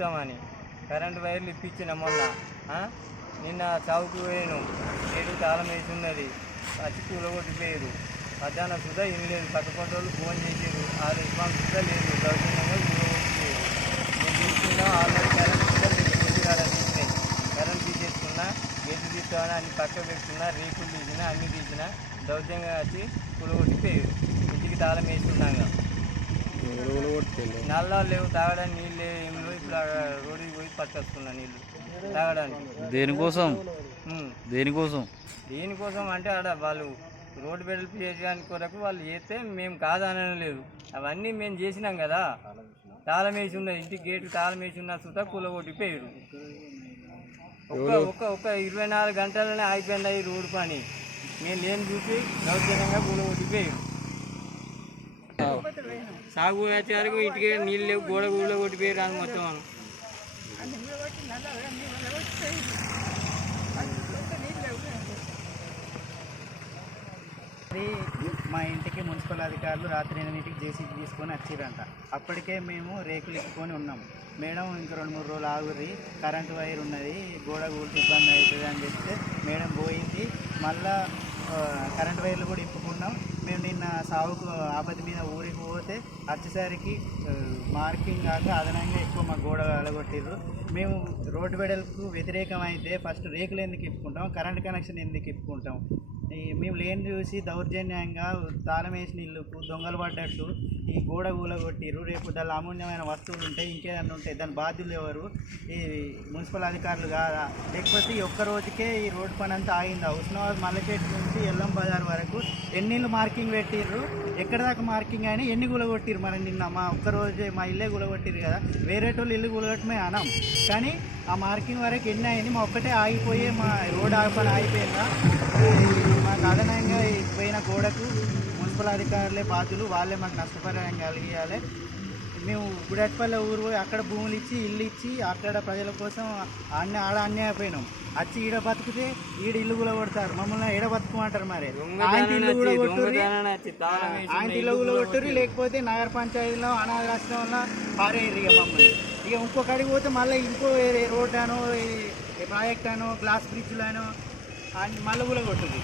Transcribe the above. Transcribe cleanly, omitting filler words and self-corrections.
ఇస్తామని కరెంటు వైర్లు ఇప్పించిన మొన్న నిన్న చౌకు పోయాను, ఏడు తాళం వేసి ఉన్నది, వచ్చి కూలగొట్టిపోయారు. మధ్యాహ్నం సుధా ఏం లేదు, పక్క వాళ్ళు ఫోన్ చేసారు, ఆ రెస్పాన్స్ సుధా లేదు, దౌర్జన్యంగా కూలగొట్టిపోయారు. నేను తీసుకున్నా ఆల్రెడీ కరెంట్ సుధా లేదు, తీసినాయి, కరెంట్ తీసేసుకున్నా, గేట్లు తీస్తామని అన్ని పక్క పెట్టుకున్నా, రేకులు తీసినా, అన్నీ తీసినా, దౌర్జన్యంగా వచ్చి కూలగొట్టిపోయారు. ఇంటికి తాళం వేస్తున్నాగా నల్లాలు లేవు, తాగడానికి నీళ్ళు లేవు, ఏమి లేవు. ఇప్పుడు రోడ్డుకి పోయి పట్టుకొస్తున్నా నీళ్ళు తాగడానికి. దేనికోసం అంటే ఆడ వాళ్ళు రోడ్డు వెడల్పు చేయడానికి కొరకు వాళ్ళు చేస్తే మేము కాదనడం లేదు. అవన్నీ మేము చేసినాం కదా. తాళం వేసి ఉన్నది, ఇంటికి గేటు తాళం వేసి ఉన్న సుతా కూలగొట్టిపోయారు. ఒక్క 24 గంటలనే అయిపోయింది ఈ రోడ్డు పని. మేము లేని చూసి దౌర్జన్యంగా కూలగొట్టిపోయారు. సాగు వచ్చేవరకు ఇంటికి నీళ్ళు లేవు, గోడ గూడ కొట్టిపోయారు. అని మొత్తం మా ఇంటికి మున్సిపల్ అధికారులు రాత్రి 8ంటికి జేసీబీ తీసుకొని వచ్చిరంట. అప్పటికే మేము రేకులు ఎక్కుకొని ఉన్నాము. మేడం ఇంక 2-3 రోజులు ఆగుర్రి, కరెంటు వైర్ ఉన్నది, గోడ కూల్చి ఇబ్బంది అవుతుంది అని చెప్తే మేడం పోయింది. మళ్ళా కరెంటు వైర్లు కూడా ఇప్పుకున్నాం. మేము నిన్న సాగుకు ఆపత్తి మీద ఊరికి పోతే వచ్చేసరికి మార్కింగ్ కాక అదనంగా ఎక్కువ మా గోడ అలగొట్టిర్రు. మేము రోడ్డు వెడల్పుకు వ్యతిరేకం అయితే ఫస్ట్ రేకులు ఎందుకు ఇప్పుకుంటాం, కరెంట్ కనెక్షన్ ఎందుకు ఇప్పుకుంటాం? మేము లేని చూసి దౌర్జన్యంగా తాళం వేసిన ఇల్లుకు దొంగలు పడ్డట్టు ఈ గోడ కూలగొట్టిర్రు. రేపు దాని అమూల్యమైన వస్తువులు ఉంటాయి, ఇంకేదన్నా ఉంటాయి, దాని బాధ్యులు ఎవరు? ఈ మున్సిపల్ అధికారులు కాదా? లేకపోతే ఈ ఒక్క రోజుకే ఈ రోడ్డు పని అంతా ఆగిందా? హుస్నాబాద్ మల్లచేటి నుంచి ఎల్లం బజార్ వరకు ఎన్నిళ్ళు మార్కింగ్ పెట్టిర్రు, ఎక్కడ దాకా మార్కింగ్ అయినా ఎన్ని కూలగొట్టిర్రు? మరి నిన్న మా ఒక్కరోజే మా ఇల్లే కూలగొట్టిర్రు కదా, వేరే వాళ్ళు ఇల్లు కూలగొట్టమే అనం. కానీ ఆ మార్కింగ్ వరకు ఎన్ని అయింది? మా ఒక్కటే ఆగిపోయే మా రోడ్ పని ఆగిపోయిందా? మాకు అదనంగా పోయిన గోడకు మున్సిపల్ అధికారులే బాధ్యులు, వాళ్ళే మాకు నష్టపరిహారం కలిగియాలి. మేము గుడట్పల్లి ఊరు పోయి అక్కడ భూములు ఇచ్చి ఇల్లు ఇచ్చి అక్కడ ప్రజల కోసం ఆడ అన్యాయపోయినాం. వచ్చి ఈడ బతికితే ఈడ ఇల్లు కూడా కొడతారు, మమ్మల్ని ఈడ బతుకమంటారు. మరి ఆయన ఇల్లు కూడా కొట్టుర్రి, ఆయన ఇల్లు కూడా కొట్టుర్రి, లేకపోతే నగర పంచాయతీలో అనాథ రాష్ట్రంలో పారేయ్యి మమ్మల్ని. ఇక ఇంకొకడికి పోతే మళ్ళీ ఇంకో రోడ్ అనో ప్రాజెక్ట్ అనో గ్లాస్ బ్రిడ్జ్లు అనో మళ్ళీ కూడా కొట్టుర్రి.